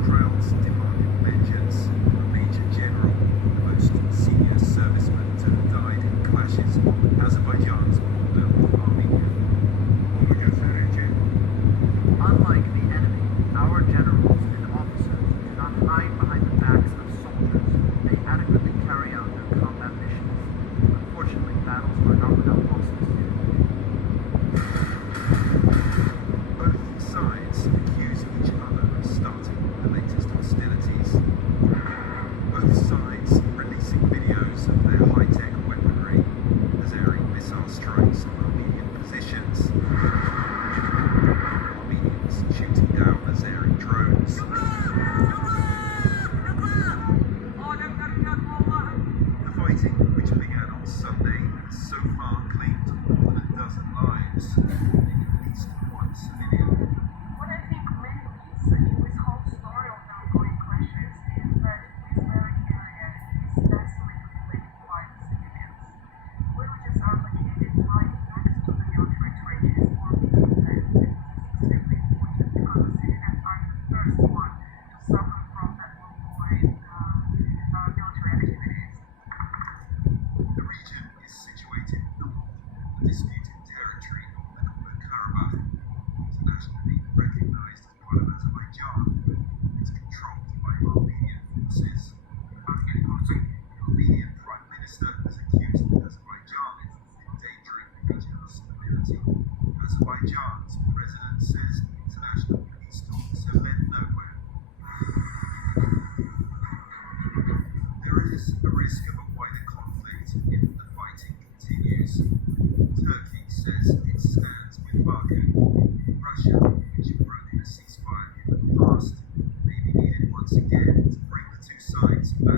Crowds demanded vengeance. A major general, the most senior serviceman to have died in clashes on Azerbaijan's border with Armenia. Unlike the enemy, our generals and officers do not hide behind the backs of soldiers. They adequately carry out their combat missions. Unfortunately, battles are not without losses. Both sides accuse each other of starting the latest hostilities. Both sides releasing videos of their high-tech weaponry as airing missile strikes on Armenian positions. Armenians shooting down Azeri drones. The fighting, which began on Sunday, has so far claimed more than a dozen lives, including at least one civilian. What I think mainly is in this whole story of the ongoing clashes is that this very area is densely populated by civilians. Villages are located right next to the military trenches or between them. This is extremely important because the civilians are the first one to suffer from the ongoing military activities. The region is situated north of the disputed territory of Nagorno-Karabakh, internationally recognized as part of Azerbaijan. It's controlled by Armenian forces. The Armenian Prime Minister has accused Azerbaijan of endangering regional stability. Azerbaijan's president says international peace talks have led nowhere. There is a risk of a wider conflict if the fighting continues. Turkey says it stands with Baku. Russia, which broke a ceasefire in the past, may be needed once again to bring the two sides back